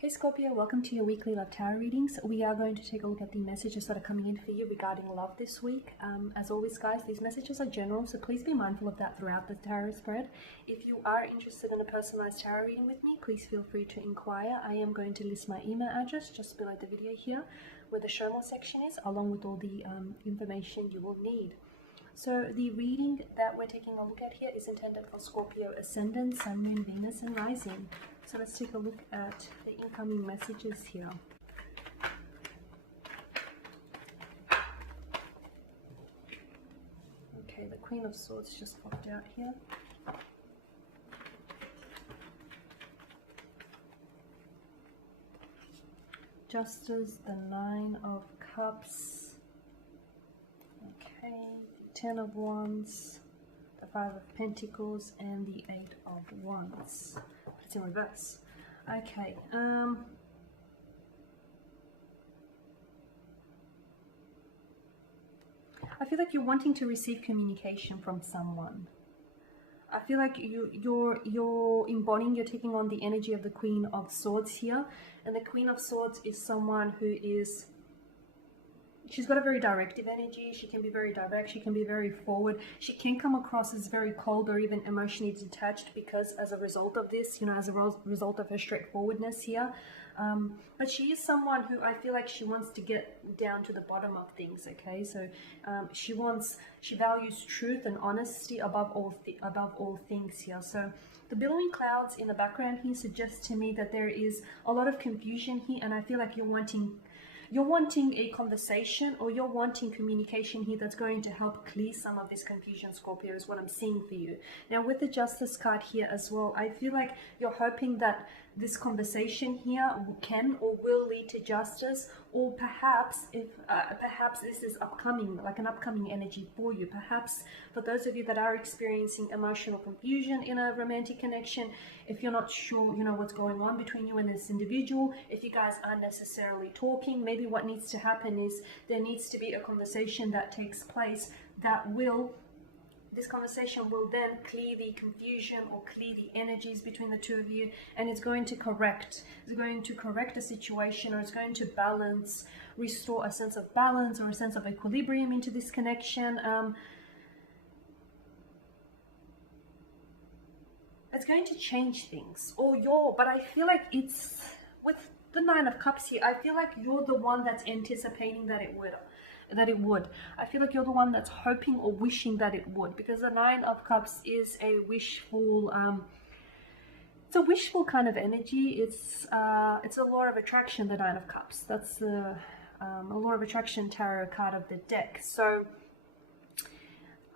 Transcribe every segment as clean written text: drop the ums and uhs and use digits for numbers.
Hey Scorpio, welcome to your weekly love tarot readings. We are going to take a look at the messages that are coming in for you regarding love this week. As always guys, these messages are general, so please be mindful of that throughout the tarot spread. If you are interested in a personalized tarot reading with me, please feel free to inquire. I am going to list my email address just below the video here, where the show more section is, along with all the information you will need. So the reading that we're taking a look at here is intended for Scorpio Ascendant, Sun, Moon, Venus, and Rising. So let's take a look at the incoming messages here. Okay, the Queen of Swords just popped out here. Justice, the Nine of Cups. Okay, the Ten of Wands, the Five of Pentacles, and the Eight of Wands. It's in reverse. Okay, I feel like you're wanting to receive communication from someone. I feel like you're embodying, you're taking on the energy of the Queen of Swords here. And the Queen of Swords is someone who is, she's got a very directive energy. She can be very direct. She can be very forward. She can come across as very cold or even emotionally detached because as a result of this, as a result of her straightforwardness here. But she is someone who I feel like she wants to get down to the bottom of things, okay? So she values truth and honesty above all things here. So the billowing clouds in the background here suggest to me that there is a lot of confusion here, and I feel like you're wanting a conversation, or you're wanting communication here that's going to help clear some of this confusion, Scorpio, is what I'm seeing for you. Now with the Justice card here as well, I feel like you're hoping that this conversation here can or will lead to justice, or perhaps perhaps this is upcoming, like an upcoming energy for you. Perhaps for those of you that are experiencing emotional confusion in a romantic connection, if you're not sure, what's going on between you and this individual, if you guys aren't necessarily talking, maybe what needs to happen is there needs to be a conversation that takes place this conversation will then clear the confusion or clear the energies between the two of you, and it's going to correct a situation, or it's going to restore a sense of balance or a sense of equilibrium into this connection. It's going to change things, but I feel like it's, with the Nine of Cups here, I feel like you're the one that's anticipating that it would. I feel like you're the one that's hoping or wishing that it would, because the Nine of Cups is a wishful, it's a wishful kind of energy. It's a law of attraction, the Nine of Cups. That's the a law of attraction tarot card of the deck. So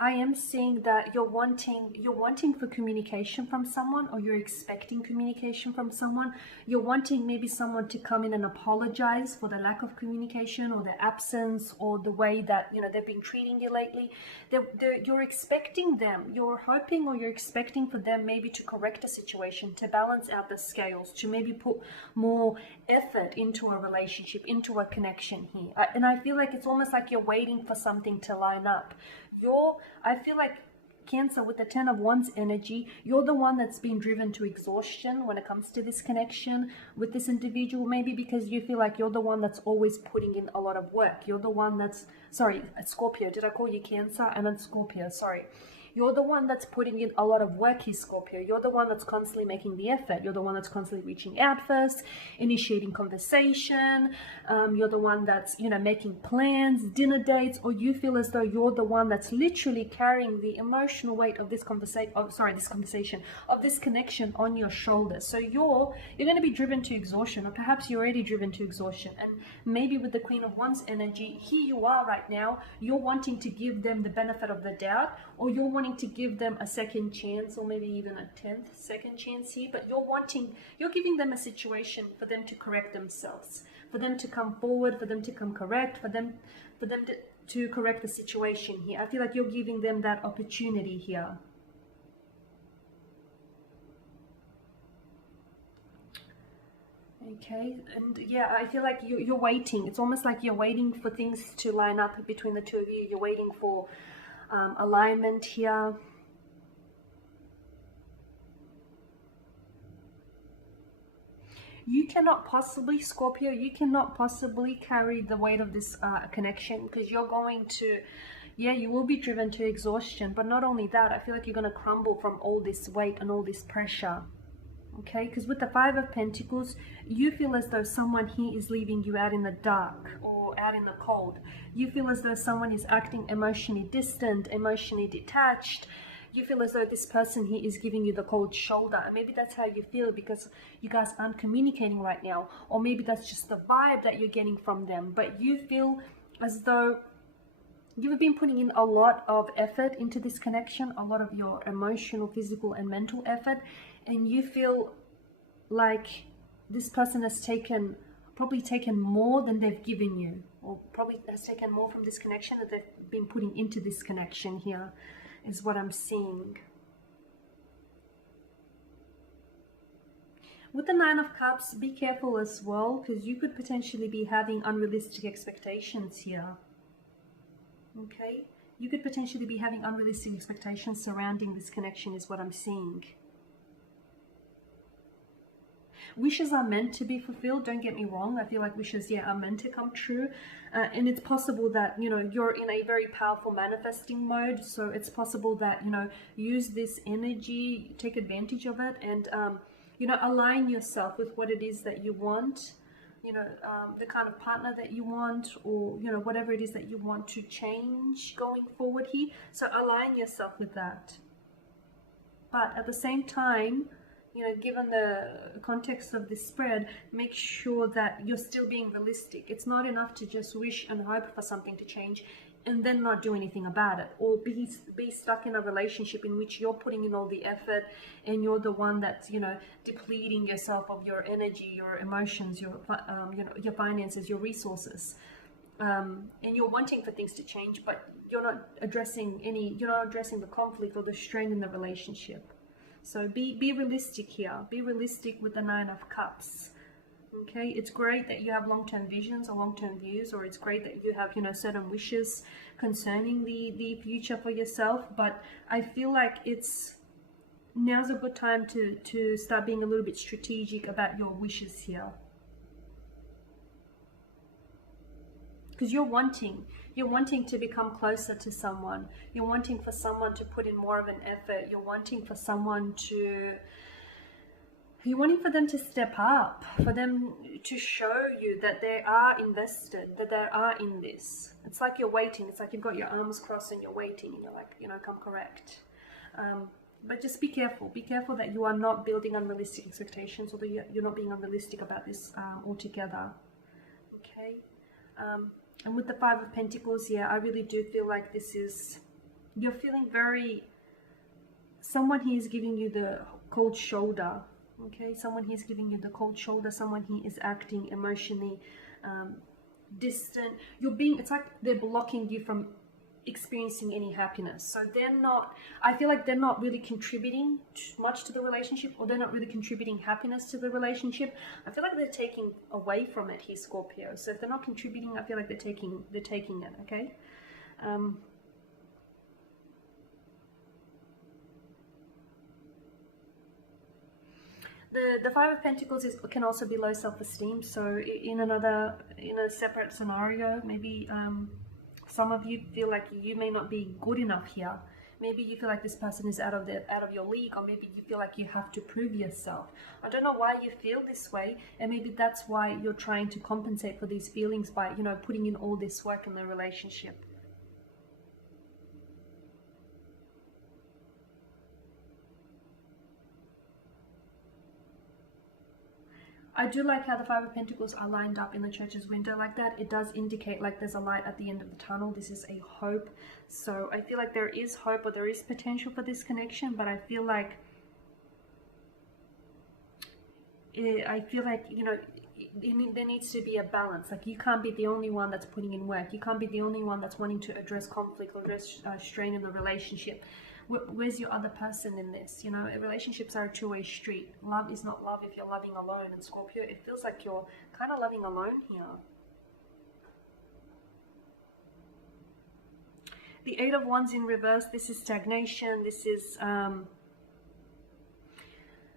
I am seeing that you're wanting for communication from someone, or you're expecting communication from someone. You're wanting maybe someone to come in and apologize for the lack of communication, or the absence, or the way that they've been treating you lately. You're expecting them, you're hoping or you're expecting for them maybe to correct a situation, to balance out the scales, to maybe put more effort into a relationship, into a connection here. And I feel like it's almost like you're waiting for something to line up. I feel like Cancer, with the Ten of Wands energy, you're the one that's been driven to exhaustion when it comes to this connection with this individual, maybe because you feel like you're the one that's always putting in a lot of work. You're the one that's, sorry, Scorpio, did I call you Cancer? And then Scorpio, sorry. You're the one that's putting in a lot of work here, Scorpio. You're the one that's constantly making the effort. You're the one that's constantly reaching out first, initiating conversation. You're the one that's, making plans, dinner dates, or you feel as though you're the one that's literally carrying the emotional weight of this conversation, of this connection on your shoulders. So you're going to be driven to exhaustion, or perhaps you're already driven to exhaustion. And maybe with the Queen of Wands energy, here you are right now, you're wanting to give them the benefit of the doubt, or you're wanting to give them a second chance, or maybe even a 10th second chance here, but you're giving them a situation for them to correct themselves, for them to come forward, for them to come correct, for them to correct the situation here. I feel like you're giving them that opportunity here. Okay, and yeah, I feel like you're waiting. It's almost like you're waiting for things to line up between the two of you. You're waiting for alignment here. You cannot possibly, Scorpio, you cannot possibly carry the weight of this connection, because you're going to, yeah, you will be driven to exhaustion. But not only that, I feel like you're going to crumble from all this weight and all this pressure. Okay, because with the Five of Pentacles, you feel as though someone here is leaving you out in the dark or out in the cold. You feel as though someone is acting emotionally distant, emotionally detached. You feel as though this person here is giving you the cold shoulder. And maybe that's how you feel because you guys aren't communicating right now. Or maybe that's just the vibe that you're getting from them. But you feel as though you've been putting in a lot of effort into this connection, a lot of your emotional, physical, and mental effort. And you feel like this person has probably taken more than they've given you, or probably has taken more from this connection that they've been putting into this connection here, is what I'm seeing. With the Nine of Cups, be careful as well, because you could potentially be having unrealistic expectations here. Okay? You could potentially be having unrealistic expectations surrounding this connection, is what I'm seeing. Wishes are meant to be fulfilled, don't get me wrong. I feel like wishes, yeah, are meant to come true. And it's possible that, you know, you're in a very powerful manifesting mode. So it's possible that, you know, use this energy, take advantage of it, and, you know, align yourself with what it is that you want. You know, the kind of partner that you want, or, you know, whatever it is that you want to change going forward here. So align yourself with that. But at the same time, you know, given the context of this spread, make sure that you're still being realistic. It's not enough to just wish and hope for something to change and then not do anything about it, or be stuck in a relationship in which you're putting in all the effort and you're the one that's, you know, depleting yourself of your energy, your emotions, your you know, your finances, your resources, and you're wanting for things to change, but you're not addressing the conflict or the strain in the relationship. So be realistic here. Be realistic with the Nine of Cups. Okay, it's great that you have long-term visions or long-term views, or it's great that you have, you know, certain wishes concerning the future for yourself. But I feel like now's a good time to start being a little bit strategic about your wishes here. Because you're wanting to become closer to someone. You're wanting for someone to put in more of an effort. You're wanting for someone you're wanting for them to step up, for them to show you that they are invested, that they are in this. It's like you're waiting. It's like you've got your arms crossed and you're waiting, and you're like, you know, come correct. But just be careful. Be careful that you are not building unrealistic expectations, or that you're not being unrealistic about this altogether. Okay. And with the Five of Pentacles, yeah, I really do feel like you're feeling someone here is giving you the cold shoulder, okay? Someone here is giving you the cold shoulder. Someone here is acting emotionally distant. It's like they're blocking you from experiencing any happiness. So I feel like they're not really contributing much to the relationship, or they're not really contributing happiness to the relationship. I feel like they're taking away from it here, Scorpio. So if they're not contributing, I feel like they're taking it, okay? The Five of Pentacles can also be low self-esteem. So in a separate scenario, maybe some of you feel like you may not be good enough here. Maybe you feel like this person is out of your league, or maybe you feel like you have to prove yourself. I don't know why you feel this way, and maybe that's why you're trying to compensate for these feelings by, you know, putting in all this work in the relationship. I do like how the Five of Pentacles are lined up in the Church's window like that. It does indicate like there's a light at the end of the tunnel. This is a hope. So I feel like there is hope, or there is potential for this connection, but I feel like, you know, there needs to be a balance. Like, you can't be the only one that's putting in work. You can't be the only one that's wanting to address conflict or address strain in the relationship. Where's your other person in this? You know, relationships are a two-way street. Love is not love if you're loving alone. And Scorpio, it feels like you're kind of loving alone here. The Eight of Wands in reverse, this is stagnation. This is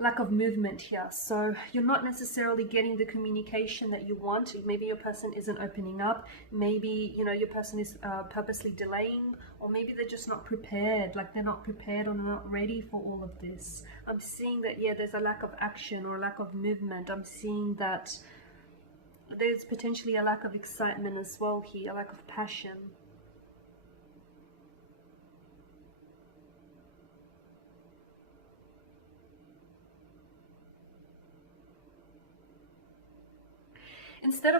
lack of movement here. So you're not necessarily getting the communication that you want. Maybe your person isn't opening up. Maybe, you know, your person is purposely delaying, or maybe they're just not prepared. Like they're not prepared or not ready for all of this. I'm seeing that, yeah, there's a lack of action or a lack of movement. I'm seeing that there's potentially a lack of excitement as well here, a lack of passion. Instead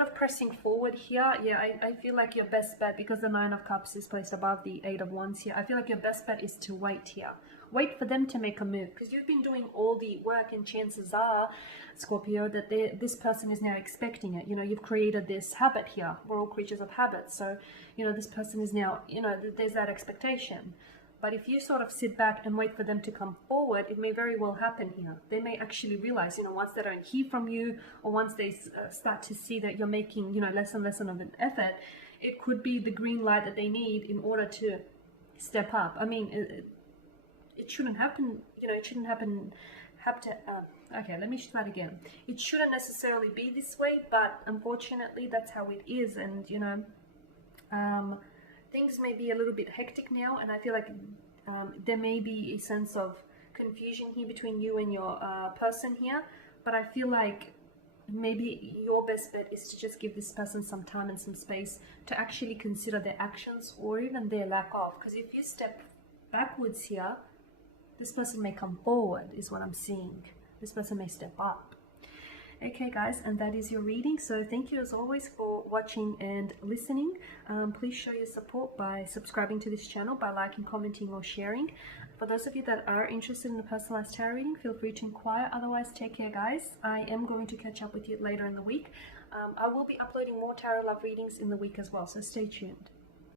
of pressing forward here, yeah, I feel like your best bet, because the Nine of Cups is placed above the Eight of Wands here, I feel like your best bet is to wait here. Wait for them to make a move, because you've been doing all the work, and chances are, Scorpio, that this person is now expecting it. You know, you've created this habit here. We're all creatures of habit. So, you know, this person is now, you know, there's that expectation. But if you sort of sit back and wait for them to come forward, it may very well happen here. They may actually realize, you know, once they don't hear from you, or once they start to see that you're making, you know, less and less of an effort, it could be the green light that they need in order to step up. I mean, it shouldn't happen, you know, it shouldn't happen, okay, let me start again. It shouldn't necessarily be this way, but unfortunately that's how it is. And, you know, things may be a little bit hectic now, and I feel like there may be a sense of confusion here between you and your person here, but I feel like maybe your best bet is to just give this person some time and some space to actually consider their actions, or even their lack of, because if you step backwards here, this person may come forward, is what I'm seeing. This person may step up. Okay guys, and that is your reading. So thank you as always for watching and listening. Please show your support by subscribing to this channel, by liking, commenting or sharing. For those of you that are interested in a personalized tarot reading, feel free to inquire. Otherwise, take care guys. I am going to catch up with you later in the week. I will be uploading more tarot love readings in the week as well, so stay tuned.